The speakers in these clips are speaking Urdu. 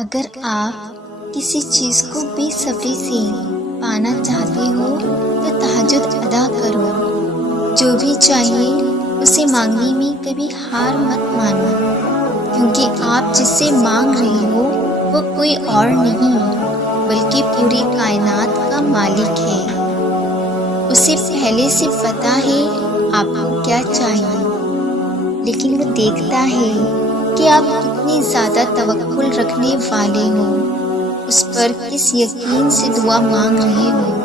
اگر آپ کسی چیز کو بے صبری سے پانا چاہتے ہو تو تہجد ادا کرو۔ جو بھی چاہیے اسے مانگنے میں کبھی ہار مت مانو، کیونکہ آپ جس سے مانگ رہے ہو وہ کوئی اور نہیں بلکہ پوری کائنات کا مالک ہے۔ اسے پہلے سے پتا ہے آپ کو کیا چاہیے، لیکن وہ دیکھتا ہے کہ آپ کتنے زیادہ توکل رکھنے والے ہو، اس پر کس یقین سے دعا مانگ رہے ہو۔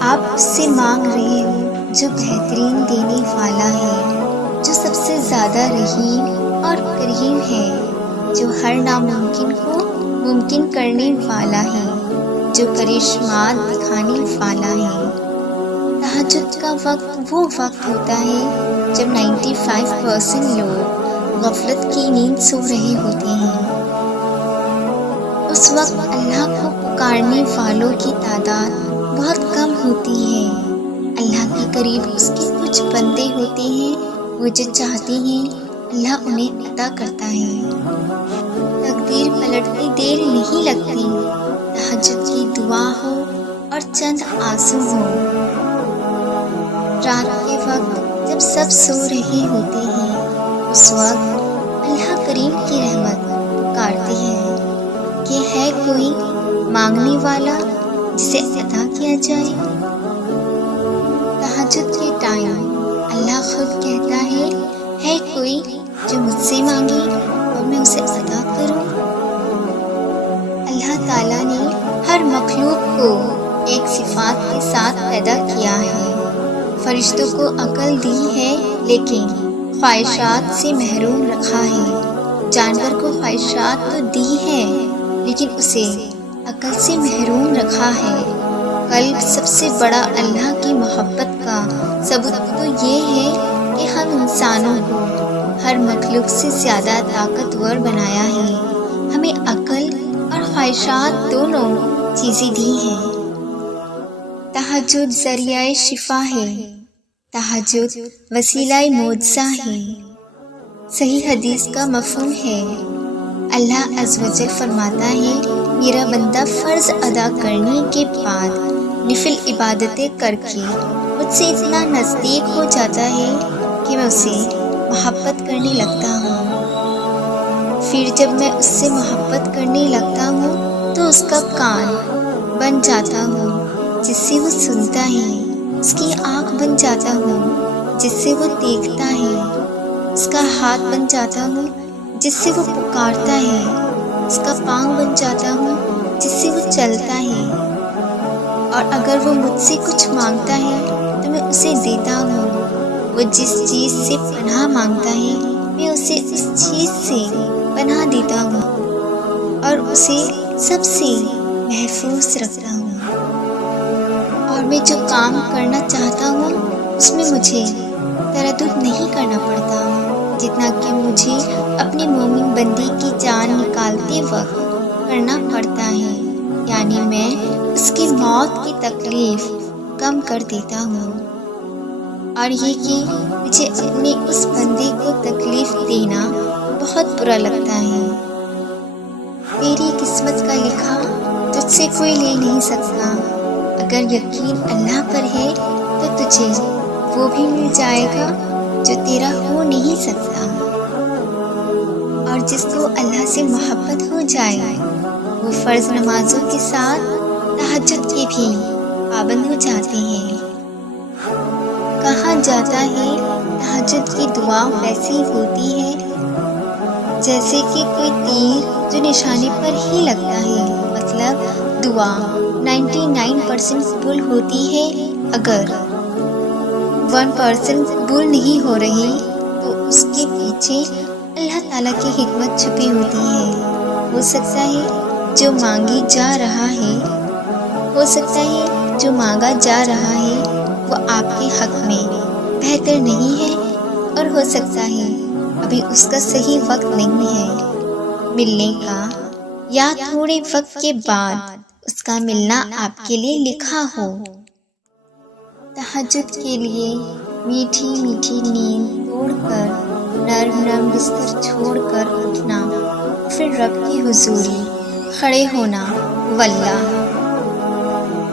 آپ اس سے مانگ رہے ہو جو بہترین دینے والا ہے، جو سب سے زیادہ رحیم اور کریم ہے، جو ہر ناممکن کو ممکن کرنے والا ہے، جو کرشمات دکھانے والا ہے۔ تہجد کا وقت وہ وقت ہوتا ہے جب 95% لوگ غفلت کی نیند سو رہے ہوتے ہیں۔ اس وقت اللہ کو پکارنے والوں کی تعداد بہت کم ہوتی ہے۔ اللہ کے قریب اس کے کچھ بندے ہوتے ہیں، وہ جو چاہتے ہیں اللہ انہیں عطا کرتا ہے۔ تقدیر پلٹنے دیر نہیں لگتی، تہجد کی دعا ہو اور چند آنسو ہو۔ رات کے وقت جب سب سو رہے ہوتے ہیں، اس وقت اللہ کریم کی رحمت پکارتی ہے کہ ہے کوئی مانگنے والا جسے عطا کیا جائے۔ تہجد کے ٹائم اللہ خود کہتا ہے کوئی جو مجھ سے مانگے اور میں اسے عطا کروں۔ اللہ تعالیٰ نے ہر مخلوق کو ایک صفات کے ساتھ پیدا کیا ہے۔ فرشتوں کو عقل دی ہے لیکن خواہشات سے محروم رکھا ہے۔ جانور کو خواہشات تو دی ہے لیکن اسے عقل سے محروم رکھا ہے۔ قلب سب سے بڑا اللہ کی محبت کا ثبوت تو یہ ہے کہ ہم انسانوں کو ہر مخلوق سے زیادہ طاقتور بنایا ہے، ہمیں عقل اور خواہشات دونوں چیزیں دی ہیں۔ تہجد ذریعہ شفا ہے، تہجد وسیلہ معجزہ ہے۔ صحیح حدیث کا مفہوم ہے، اللہ عز و جل فرماتا ہے میرا بندہ فرض ادا کرنے کے بعد نفل عبادتیں کر کے مجھ سے اتنا نزدیک ہو جاتا ہے کہ میں اسے محبت کرنے لگتا ہوں۔ پھر جب میں اس سے محبت کرنے لگتا ہوں تو اس کا کان بن جاتا ہوں جس سے وہ سنتا ہے، اس کی آنکھ بن جاتا ہوں جس سے وہ دیکھتا ہے، اس کا ہاتھ بن جاتا ہوں جس سے وہ پکارتا ہے، اس کا پاؤں بن جاتا ہوں جس سے وہ چلتا ہے۔ اور اگر وہ مجھ سے کچھ مانگتا ہے تو میں اسے دیتا ہوں۔ وہ جس چیز سے پناہ مانگتا ہے میں اسے اس چیز سے پناہ دیتا ہوں اور اسے سب سے محفوظ رکھتا ہوں۔ اور میں جو کام کرنا چاہتا ہوں اس میں مجھے تردد نہیں کرنا پڑتا، جتنا کہ مجھے اپنے مومن بندے کی جان نکالتے وقت کرنا پڑتا ہے، یعنی میں اس کی موت کی تکلیف کم کر دیتا ہوں۔ اور یہ کہ مجھے اپنے اس بندے کو تکلیف دینا بہت برا لگتا ہے۔ تیری قسمت کا لکھا تجھ سے کوئی لے نہیں سکتا، اگر یقین اللہ پر ہے تو تجھے وہ بھی مل جائے گا جو تیرا ہو نہیں سکتا۔ اور جس کو اللہ سے محبت ہو جائے وہ فرض نمازوں کے ساتھ تہجد کے بھی پابند ہو جاتے ہیں۔ کہا جاتا ہے تہجد کی دعا ویسی ہوتی ہے جیسے کہ کوئی تیر جو نشانے پر ہی لگتا ہے، مطلب دعا 99% قبول ہوتی ہے، اگر 1% قبول نہیں ہو رہی تو اس کے پیچھے اللہ تعالیٰ کی حکمت چھپی ہوتی ہے۔ ہو سکتا ہے جو مانگی جا رہا ہے، ہو سکتا ہے جو مانگا جا رہا ہے وہ آپ کے حق میں بہتر نہیں ہے، اور ہو سکتا ہے ابھی اس کا صحیح وقت نہیں ہے ملنے کا، یا تھوڑے وقت کے بعد اس کا ملنا آپ کے لیے لکھا ہو۔ تہجد کے لیے میٹھی میٹھی نیند توڑ کر نرم نرم بستر چھوڑ کر اٹھنا پھر رب کی حضوری کھڑے ہونا واللہ،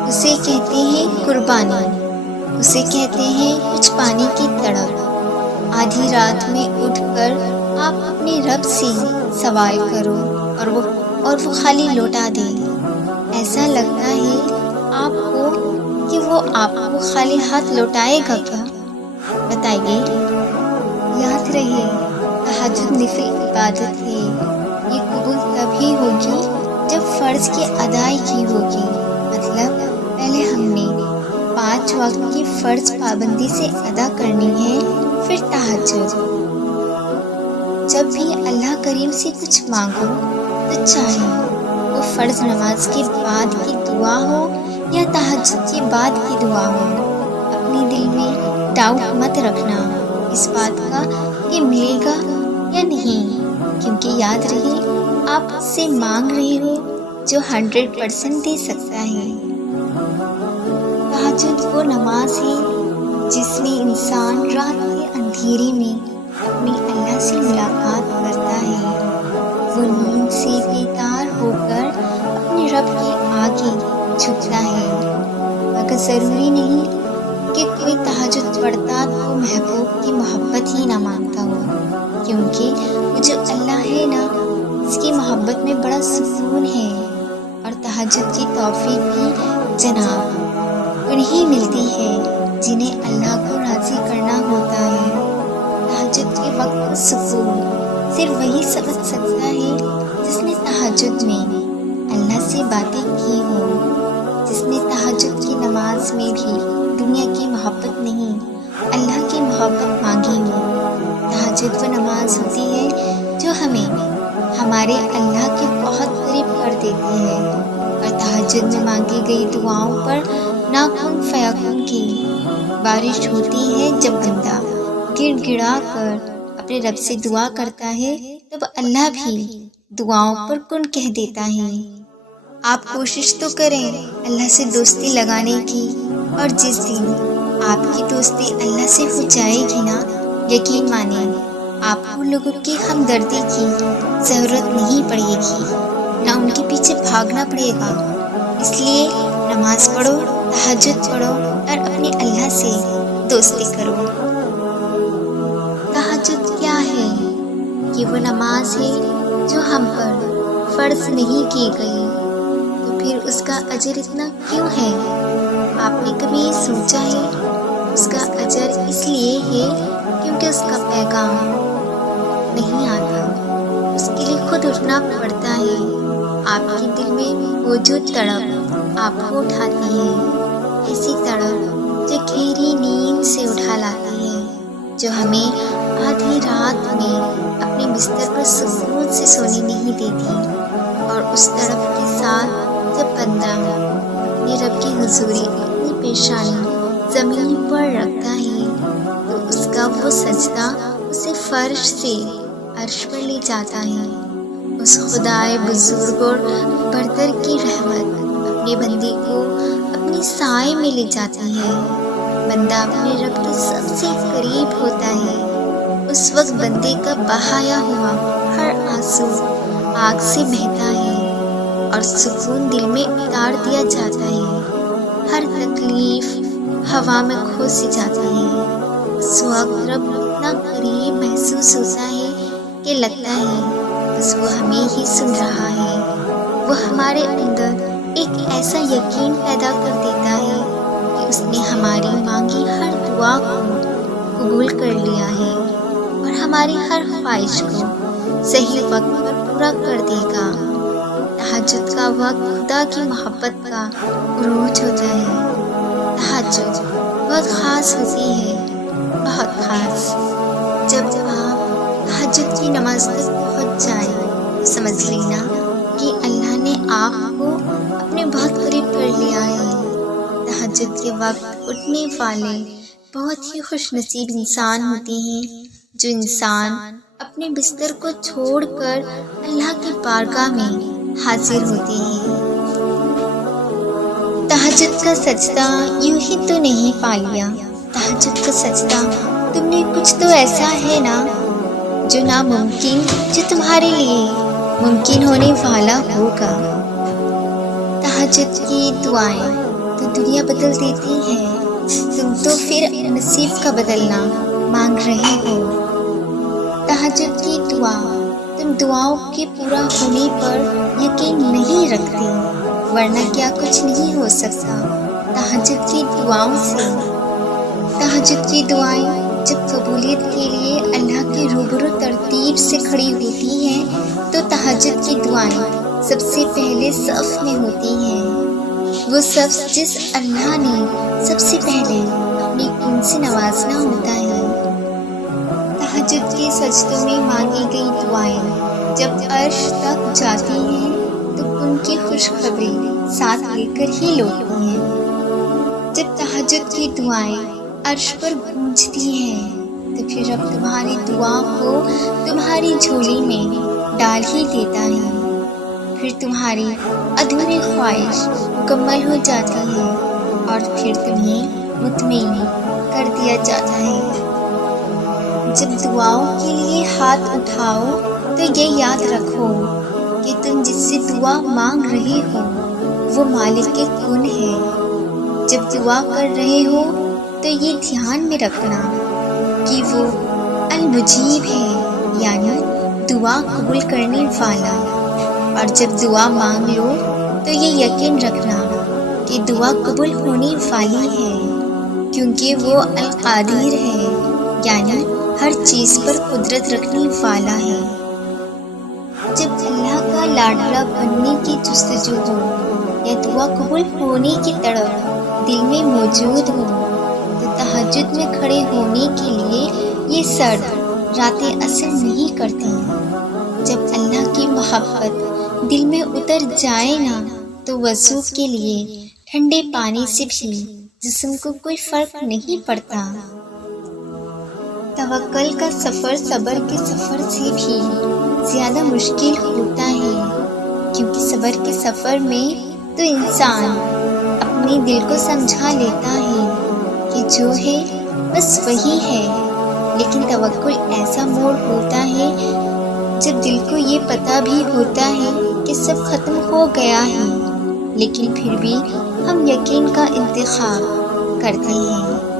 اسے کہتے ہیں قربانی، اسے کہتے ہیں کچھ پانے کی تڑپ۔ آدھی رات میں اٹھ کر آپ اپنے رب سے سوال کرو اور وہ خالی لوٹا دے۔ ایسا لگتا ہے آپ کو کہ وہ آپ کو خالی ہاتھ لوٹائے گا کیا؟ بتائیے۔ یاد رہے تہجد نفل عبادت ہے، یہ قبول تبھی ہوگی جب فرض کی ادائیگی ہوگی، مطلب پہلے ہم نے 5 وقت کی فرض پابندی سے ادا کرنی ہے، پھر تہجد۔ جب بھی اللہ کریم سے کچھ مانگو تو چاہے وہ فرض نماز کے بعد کی دعا ہو یا تہجد کے بعد کی دعا ہو، اپنے دل میں ڈاؤٹ مت رکھنا اس بات کا کہ ملے گا یا نہیں، کیونکہ یاد رہے آپ اس سے مانگ رہے ہو جو 100% دے سکتا ہے۔ تہجد وہ نماز ہے جس میں انسان رات کے اندھیرے میں اپنے اللہ سے ملاقات کرتا ہے، وہ نیند سے بیدار ہو کر اپنے رب کے آگے جھکتا ہے، مگر ضروری نہیں کہ کوئی تہجد پڑھتا تو محبوب کی محبت ہی نہ مانتا ہو، کیونکہ وہ جو اللہ ہے نا، اس کی محبت میں بڑا سکون ہے، اور تہجد کی توفیق بھی جناب انہیں ملتی ہے جنہیں اللہ کو راضی کرنا ہوتا ہے۔ تہجد کے وقت کا سکون صرف وہی سمجھ سکتا ہے جس نے تہجد میں اللہ سے باتیں کی ہوں، جس نے تہجد کی نماز میں بھی دنیا کی محبت نہیں اللہ کی محبت مانگی ہو۔ تہجد وہ نماز ہوتی ہے جو ہمیں ہمارے اللہ کے بہت قریب کر دیتی ہے، اور تہجد میں مانگی گئی دعاؤں پر نہ کن فیکون کی بارش ہوتی ہے۔ جب بندہ گڑ گڑا کر اپنے رب سے دعا کرتا ہے تب اللہ بھی دعاؤں پر کن کہہ دیتا ہے۔ آپ کوشش تو کریں اللہ سے دوستی لگانے کی، اور جس دن آپ کی دوستی اللہ سے ہو جائے گی نا، یقین مانیں آپ کو لوگوں کی ہمدردی کی ضرورت نہیں پڑے گی، نہ ان کے پیچھے بھاگنا پڑے گا۔ اس لیے نماز پڑھو، تہجد پڑھو اور اپنے اللہ سے دوستی کرو۔ تہجد کیا ہے؟ یہ وہ نماز ہے جو ہم پر فرض نہیں کی گئی، تو پھر اس کا اجر اتنا کیوں ہے؟ آپ نے کبھی سوچا ہے؟ اس کا اجر اس لیے ہے کیونکہ اس کا پیغام نہیں آتا، اس کے لیے خود اٹھنا پڑتا ہے۔ آپ کے دل میں وہ جو تڑپ آپ کو اٹھاتی ہے، ایسی تڑپ جو گہری نیند سے اٹھا لاتی ہے، جو ہمیں آدھی رات میں اپنے بستر پر سکون سے سونے نہیں دیتی، اور اس تڑپ کے ساتھ جب بندہ اپنے رب کی حضوری اپنی پیشانی زمین پر رکھتا ہے تو اس کا وہ سجدہ اسے فرش سے عرش پر لے جاتا ہے۔ اس خدائے بزرگ اور برتر کی رحمت اپنے بندے کو اپنی سائے میں لے جاتی ہے۔ بندہ اپنے رب کے سب سے قریب ہوتا ہے، اس وقت بندے کا بہایا ہوا ہر آنسو آگ سے بہتا ہے، اور سکون دل میں اتار دیا جاتا ہے، ہر تکلیف ہوا میں کھو سی جاتی ہے۔ اس وقت رب اتنا قریب محسوس ہوتا ہے کہ لگتا ہے بس وہ ہمیں ہی سن رہا ہے۔ وہ ہمارے اندر ایک ایسا یقین پیدا کر دیتا ہے کہ اس نے ہماری مانگی ہر دعا کو قبول کر لیا ہے، اور ہماری ہر خواہش کو صحیح وقت پر پورا کر دے گا۔ تہجد کا وقت خدا کی محبت کا عروج ہوتا ہے۔ تہجد بہت خاص ہوتی ہے، بہت خاص۔ جب آپ تہجد کی نماز تک پہنچ جائیں تو سمجھ لینا کہ اللہ نے آپ کو اپنے بہت قریب کر لیا ہے۔ تہجد کے وقت اٹھنے والے بہت ہی خوش نصیب انسان ہوتے ہیں، جو انسان اپنے بستر کو چھوڑ کر اللہ کی بارگاہ میں حاضر ہوتے ہیں۔ تہجد کا سجدہ یوں ہی تو نہیں پا لیا، تہجد کا سجدہ تم نے کچھ تو ایسا ہے نا جو ناممکن، جو تمہارے لیے ممکن ہونے والا ہوگا۔ تہجد کی دعائیں تو دنیا بدل دیتی ہیں، تم تو پھر نصیب کا بدلنا مانگ رہے ہو۔ تہجد کی دعا، تم دعاؤں کے پورا ہونے پر یقین نہیں رکھتے، ورنہ کیا کچھ نہیں ہو سکتا تہجد کی دعاؤں سے۔ تہجد کی دعائیں جب قبولیت کے لیے اللہ کے روبرو ترتیب سے کھڑی ہوتی ہیں تو تہجد کی دعائیں سب سے پہلے صف میں ہوتی ہیں۔ وہ صف جس اللہ نے سب سے پہلے اپنی ان سے نوازنا ہوتا ہے۔ تہجد کے سجدوں میں مانگی گئی دعائیں جب عرش تک جاتی ہیں تو ان کی خوشخبری ساتھ لے کر ہی لوٹتی ہیں۔ جب تہجد کی دعائیں عرش پر گونجتی ہیں تو پھر رب تمہاری دعا کو تمہاری جھولی میں ڈال ہی دیتا ہے، پھر تمہاری ادھوری خواہش مکمل ہو جاتی ہے اور پھر تمہیں مطمئن کر دیا جاتا ہے۔ جب دعاؤں کے لیے ہاتھ اٹھاؤ تو یہ یاد رکھو کہ تم جس سے دعا مانگ رہے ہو وہ مالک کن ہے۔ جب دعا کر رہے ہو تو یہ دھیان میں رکھنا کہ وہ المجیب ہے، یعنی دعا قبول کرنے والا۔ اور جب دعا مانگ لو تو یہ یقین رکھنا کہ دعا قبول ہونے والی ہے، کیونکہ وہ القادر ہے، یعنی ہر چیز پر قدرت رکھنے والا ہے۔ جب اللہ کا لاڈلا بننے کی جستجو ہو یا دعا قبول ہونے کی تڑپ دل میں موجود ہو تو تہجد میں کھڑے ہونے کے لیے یہ سرد راتیں اثر نہیں کرتی۔ جب اللہ کی محبت دل میں اتر جائے نا تو وضو کے لیے ٹھنڈے پانی سے بھی جسم کو کوئی فرق نہیں پڑتا۔ توکل کا سفر صبر کے سفر سے بھی زیادہ مشکل ہوتا ہے، کیونکہ صبر کے سفر میں تو انسان اپنے دل کو سمجھا لیتا ہے کہ جو ہے بس وہی ہے، لیکن توکل ایسا موڑ ہوتا ہے جب دل کو یہ پتہ بھی ہوتا ہے کہ سب ختم ہو گیا ہے، لیکن پھر بھی ہم یقین کا انتخاب کرتے ہیں۔